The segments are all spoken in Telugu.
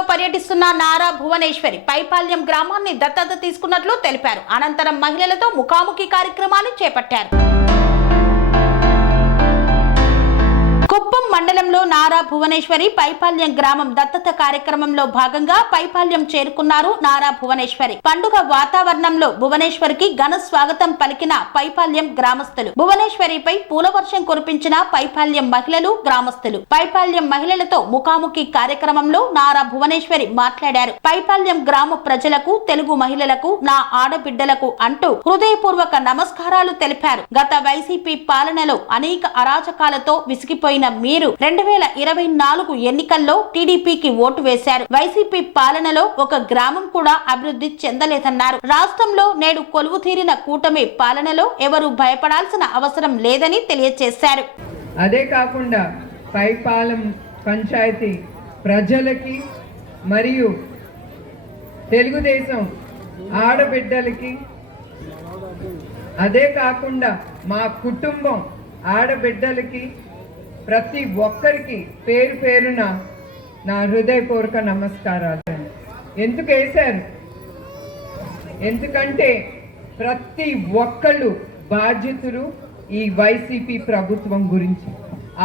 పర్యటిస్తున్న నారా భువనేశ్వరి పైపాల్యం గ్రామాన్ని దత్తత తీసుకున్నట్లు తెలిపారు. అనంతరం మహిళలతో ముఖాముఖి కార్యక్రమాన్ని చేపట్టారు. కుప్పం మండలంలో నారా భువనేశ్వరి పైపాల్యం గ్రామం దత్తత కార్యక్రమంలో భాగంగా పైపాల్యం చేరుకున్నారు నారా భువనేశ్వరి. పండుగ వాతావరణంలో భువనేశ్వరికి ఘన స్వాగతం పలికిన పైపాల్యం గ్రామస్తులు. భువనేశ్వరిపై పూలవర్షం కురిపించిన పైపాల్యం మహిళలు గ్రామస్తులు. పైపాల్యం మహిళలతో ముఖాముఖి కార్యక్రమంలో నారా భువనేశ్వరి మాట్లాడారు. పైపాల్యం గ్రామ ప్రజలకు తెలుగు మహిళలకు నా ఆడబిడ్డలకు అంటూ హృదయపూర్వక నమస్కారాలు తెలిపారు. గత వైసీపీ పాలనలో అనేక అరాచకాలతో విసిగిపోయిన మీరు రెండు వేల ఇరవై నాలుగు ఎన్నికల్లో టీడీపీకి ఓటు వేశారు. వైసీపీ పాలనలో ఒక గ్రామం కూడా అభివృద్ధి చెందలేదన్నారు. రాష్ట్రంలో నేడు కొలువు తీరిన కూటమి పాలనలో ఎవరు భయపడాల్సిన అవసరం లేదని తెలియజేశారు అదే కాకుండా పైపాలెం పంచాయతీ ప్రజలకి మరియు తెలుగుదేశం ఆడబిడ్డలకి అదే కాకుండా మా కుటుంబం ఆడబిడ్డలకి ప్రతి ఒక్కరికి పేరు పేరున నా హృదయపూర్వక నమస్కారాలు ఎందుకు వేశారు? ఎందుకంటే ప్రతి ఒక్కళ్ళు బాధ్యతలు ఈ వైసీపీ ప్రభుత్వం గురించి.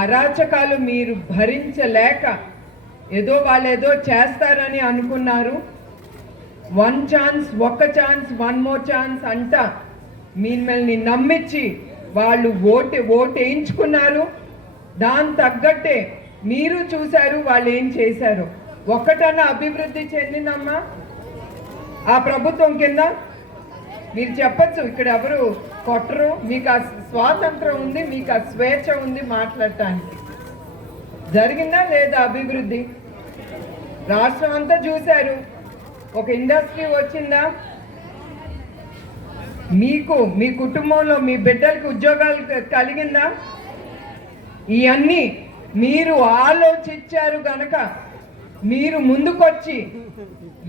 అరాచకాలు మీరు భరించలేక ఏదో వాళ్ళు ఏదో చేస్తారని అనుకున్నారు. వన్ ఛాన్స్ ఒక్క ఛాన్స్ వన్ మోర్ ఛాన్స్ అంట మిమ్మల్ని నమ్మించి వాళ్ళు ఓటు ఓటు వేయించుకున్నారు. దాని తగ్గట్టే మీరు చూశారు వాళ్ళు ఏం చేశారు? ఒక్కటన్నా అభివృద్ధి చెందిందమ్మా? ఆ ప్రభుత్వం కింద? మీరు చెప్పచ్చు ఇక్కడ ఎవరు కొట్టరు? మీకు ఆ స్వాతంత్రం ఉంది మీకు ఆ స్వేచ్ఛ ఉంది మాట్లాడటానికి. జరిగిందా లేదా అభివృద్ధి? రాష్ట్రం అంతా చూశారు. ఒక ఇండస్ట్రీ వచ్చిందా? మీకు మీ కుటుంబంలో మీ బిడ్డలకు ఉద్యోగాలు క- కలిగిందా? ఇవన్నీ మీరు ఆలోచించారు గనక మీరు ముందుకొచ్చి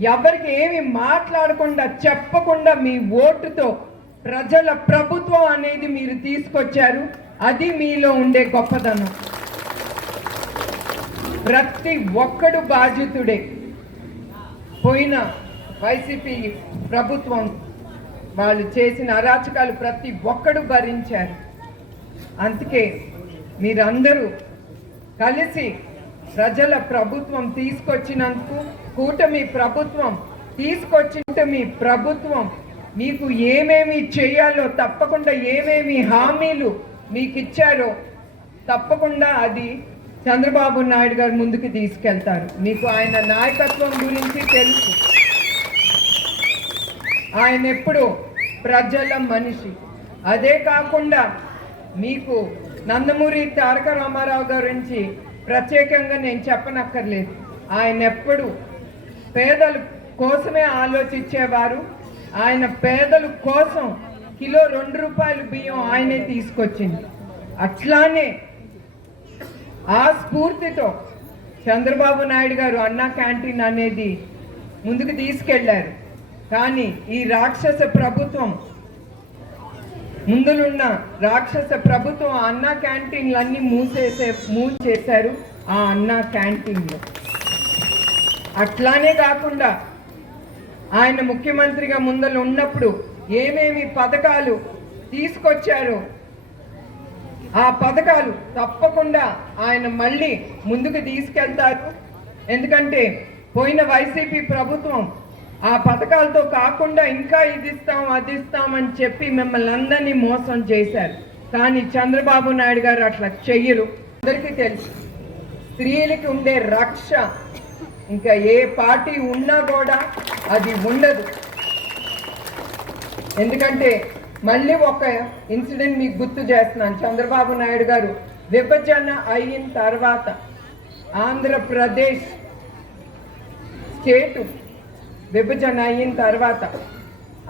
ఎవరికి ఏమి మాట్లాడకుండా చెప్పకుండా మీ ఓటుతో ప్రజల ప్రభుత్వం అనేది మీరు తీసుకొచ్చారు అది మీలో ఉండే గొప్పదనం ప్రతి ఒక్కడు బాధితుడే పోయిన వైసీపీ ప్రభుత్వం వాళ్ళు చేసిన అరాచకాలు ప్రతి ఒక్కడు భరించారు. అందుకే మీరందరూ కలిసి ప్రజల ప్రభుత్వం తీసుకొచ్చినందుకు కూటమి ప్రభుత్వం తీసుకొచ్చిన మీ ప్రభుత్వం మీకు ఏమేమి చేయాలో తప్పకుండా ఏమేమి హామీలు మీకు ఇచ్చారో తప్పకుండా అది చంద్రబాబు నాయుడు గారు ముందుకు తీసుకెళ్తారు. మీకు ఆయన నాయకత్వం గురించి తెలుసు. ఆయన ఎప్పుడు ప్రజల మనిషి. అదే కాకుండా మీకు నందమూరి తారక రామారావు గురించి ప్రత్యేకంగా నేను చెప్పనక్కర్లేదు. ఆయన ఎప్పుడు పేదల కోసమే ఆలోచించేవారు. ఆయన పేదల కోసం కిలో రెండు రూపాయలు బియ్యం ఆయనే తీసుకొచ్చింది. అట్లానే ఆ స్ఫూర్తితో చంద్రబాబు నాయుడు గారు అన్నా క్యాంటీన్ అనేది ముందుకు తీసుకెళ్ళారు. కానీ ఈ రాక్షస ప్రభుత్వం ముందులున్న రాక్షస ప్రభుత్వం ఆ అన్నా క్యాంటీన్లన్నీ మూసేసే మూసేశారు ఆ అన్నా క్యాంటీన్లు. అట్లానే కాకుండా ఆయన ముఖ్యమంత్రిగా ముందలు ఉన్నప్పుడు ఏమేమి పథకాలు తీసుకొచ్చారో ఆ పథకాలు తప్పకుండా ఆయన మళ్ళీ ముందుకు తీసుకెళ్తారు. ఎందుకంటే పోయిన వైసీపీ ప్రభుత్వం ఆ పథకాలతో కాకుండా ఇంకా ఇది ఇస్తాం అది ఇస్తామని చెప్పి మిమ్మల్ని అందరినీ మోసం చేశారు. కానీ చంద్రబాబు నాయుడు గారు అట్లా చెయ్యరు. అందరికీ తెలుసు స్త్రీలకి ఉండే రక్ష ఇంకా ఏ పార్టీ ఉన్నా కూడా అది ఉండదు. ఎందుకంటే మళ్ళీ ఒక ఇన్సిడెంట్ మీకు గుర్తు చేస్తున్నాను. చంద్రబాబు నాయుడు గారు విభజన అయిన తర్వాత ఆంధ్రప్రదేశ్ స్టేటు విభజన అయిన తర్వాత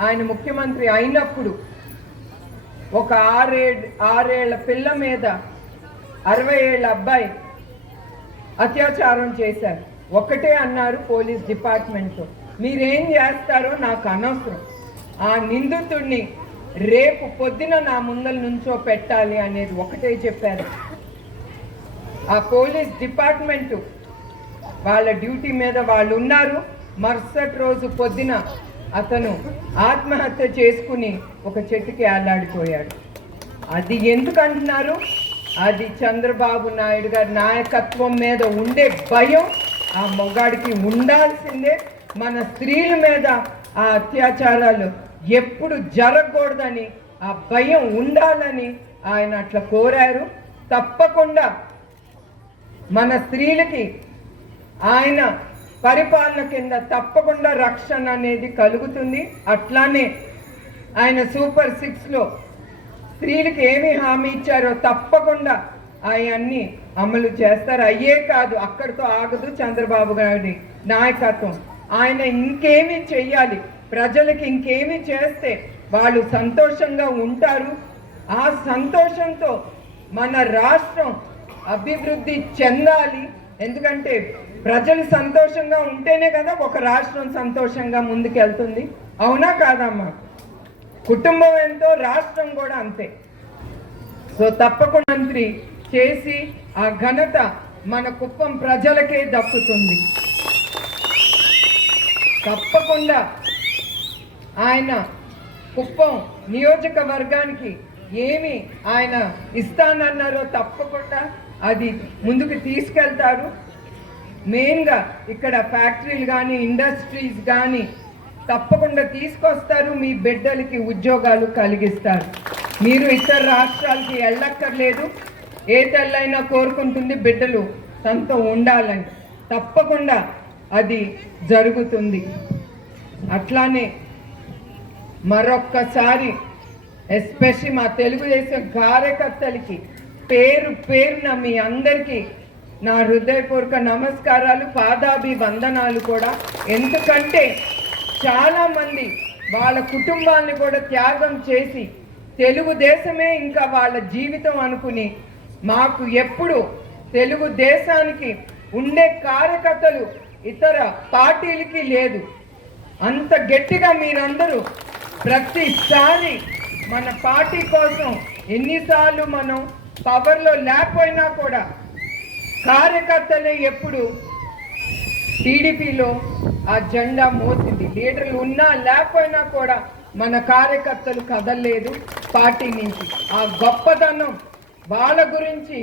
ఆయన ముఖ్యమంత్రి అయినప్పుడు ఒక ఆరే ఆరేళ్ళ పిల్ల మీద అరవై ఏళ్ళ అబ్బాయి అత్యాచారం చేశారు. ఒకటే అన్నారు పోలీస్ డిపార్ట్మెంట్. మీరేం చేస్తారో నాకు అనవసరం. ఆ నిందితుడిని రేపు పొద్దున నా ముందల నుంచో పెట్టాలి అనేది ఒకటే చెప్పారు. ఆ పోలీస్ డిపార్ట్మెంటు వాళ్ళ డ్యూటీ మీద వాళ్ళు ఉన్నారు మరుసటి రోజు పొద్దున అతను ఆత్మహత్య చేసుకుని ఒక చెట్టుకి ఆలాడిపోయాడు అది ఎందుకు అంటున్నారు? అది చంద్రబాబు నాయుడు గారి నాయకత్వం మీద ఉండే భయం ఆ మొగాడికి ఉండాల్సిందే. మన స్త్రీల మీద ఆ అత్యాచారాలు ఎప్పుడు జరగకూడదని ఆ భయం ఉండాలని ఆయన అట్లా కోరారు. తప్పకుండా మన స్త్రీలకి ఆయన పరిపాలన కింద తప్పకుండా రక్షణ అనేది కలుగుతుంది. అట్లానే ఆయన సూపర్ సిక్స్లో స్త్రీలకు ఏమి హామీ ఇచ్చారో తప్పకుండా అవన్నీ అమలు చేస్తారు. అయ్యే కాదు అక్కడితో ఆగదు చంద్రబాబు గారి నాయకత్వం. ఆయన ఇంకేమి చెయ్యాలి? ప్రజలకి ఇంకేమి చేస్తే వాళ్ళు సంతోషంగా ఉంటారు? ఆ సంతోషంతో మన రాష్ట్రం అభివృద్ధి చెందాలి. ఎందుకంటే ప్రజలు సంతోషంగా ఉంటేనే కదా ఒక రాష్ట్రం సంతోషంగా ముందుకెళ్తుంది. అవునా కాదమ్మా? కుటుంబం ఎంతో రాష్ట్రం కూడా అంతే. సో తప్పకుండా మంత్రి చేసి ఆ ఘనత మన కుప్పం ప్రజలకే దక్కుతుంది. తప్పకుండా ఆయన కుప్పం నియోజకవర్గానికి ఏమి ఆయన ఇస్తానన్నారో తప్పకుండా అది ముందుకు తీసుకెళ్తారు. మెయిన్గా ఇక్కడ ఫ్యాక్టరీలు కానీ ఇండస్ట్రీస్ కానీ తప్పకుండా తీసుకొస్తారు. మీ బిడ్డలకి ఉద్యోగాలు కలిగిస్తారు. మీరు ఇతర రాష్ట్రాలకి వెళ్ళక్కర్లేదు. ఏ తల్లైనా కోరుకుంటుంది బిడ్డలు తనతో ఉండాలని. తప్పకుండా అది జరుగుతుంది. అట్లానే మరొక్కసారి ఎస్పెషల్లీ మా తెలుగుదేశం కార్యకర్తలకి పేరు పేరున మీ అందరికీ నా హృదయపూర్వక నమస్కారాలు పాదాభి వందనాలు కూడా. ఎందుకంటే చాలామంది వాళ్ళ కుటుంబాన్ని కూడా త్యాగం చేసి తెలుగుదేశమే ఇంకా వాళ్ళ జీవితం అనుకుని మాకు ఎప్పుడు తెలుగుదేశానికి ఉండే కార్యకర్తలు ఇతర పార్టీలకి లేదు. అంత గట్టిగా మీరందరూ ప్రతిసారి మన పార్టీ కోసం ఎన్నిసార్లు మనం పవర్లో లేకపోయినా కూడా కార్యకర్తలే ఎప్పుడు టీడీపీలో ఆ జెండా మోసింది. లీడర్లు ఉన్నా లేకపోయినా కూడా మన కార్యకర్తలు కదలలేదు పార్టీ నుంచి. ఆ గొప్పతనం వాళ్ళ గురించి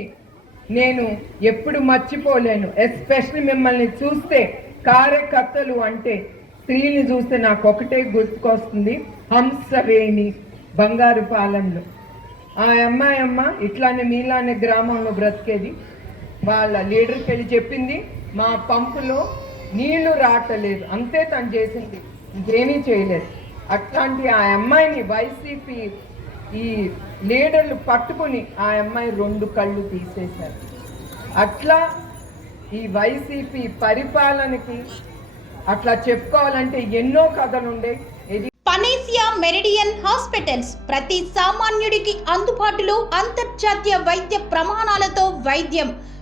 నేను ఎప్పుడు మర్చిపోలేను. ఎస్పెషల్లీ మిమ్మల్ని చూస్తే కార్యకర్తలు అంటే స్త్రీని చూస్తే నాకు ఒకటే గుర్తుకొస్తుంది. హంసవేణి బంగారు పాలెంలో. ఆ అమ్మాయి అమ్మ ఇట్లానే మీలానే గ్రామంలో బ్రతికేది. వాళ్ళ లీడర్కి వెళ్ళి చెప్పింది మా పంపులో నీళ్ళు రావట్లేదు అంతే తను చేసింది. ఇంకేమీ చేయలేదు. అట్లాంటి ఆ అమ్మాయిని వైసీపీ ఈ లీడర్లు పట్టుకుని ఆ అమ్మాయి రెండు కళ్ళు తీసేశారు. అట్లా ఈ వైసీపీ పరిపాలనకి అట్లా చెప్పుకోవాలంటే ఎన్నో కథలుండే ఇది పనేసియా మెరిడియన్ హాస్పిటల్స్ ప్రతి సామాన్యుడికి అందుబాటులో అంతర్జాతీయ వైద్య ప్రమాణాలతో వైద్యం.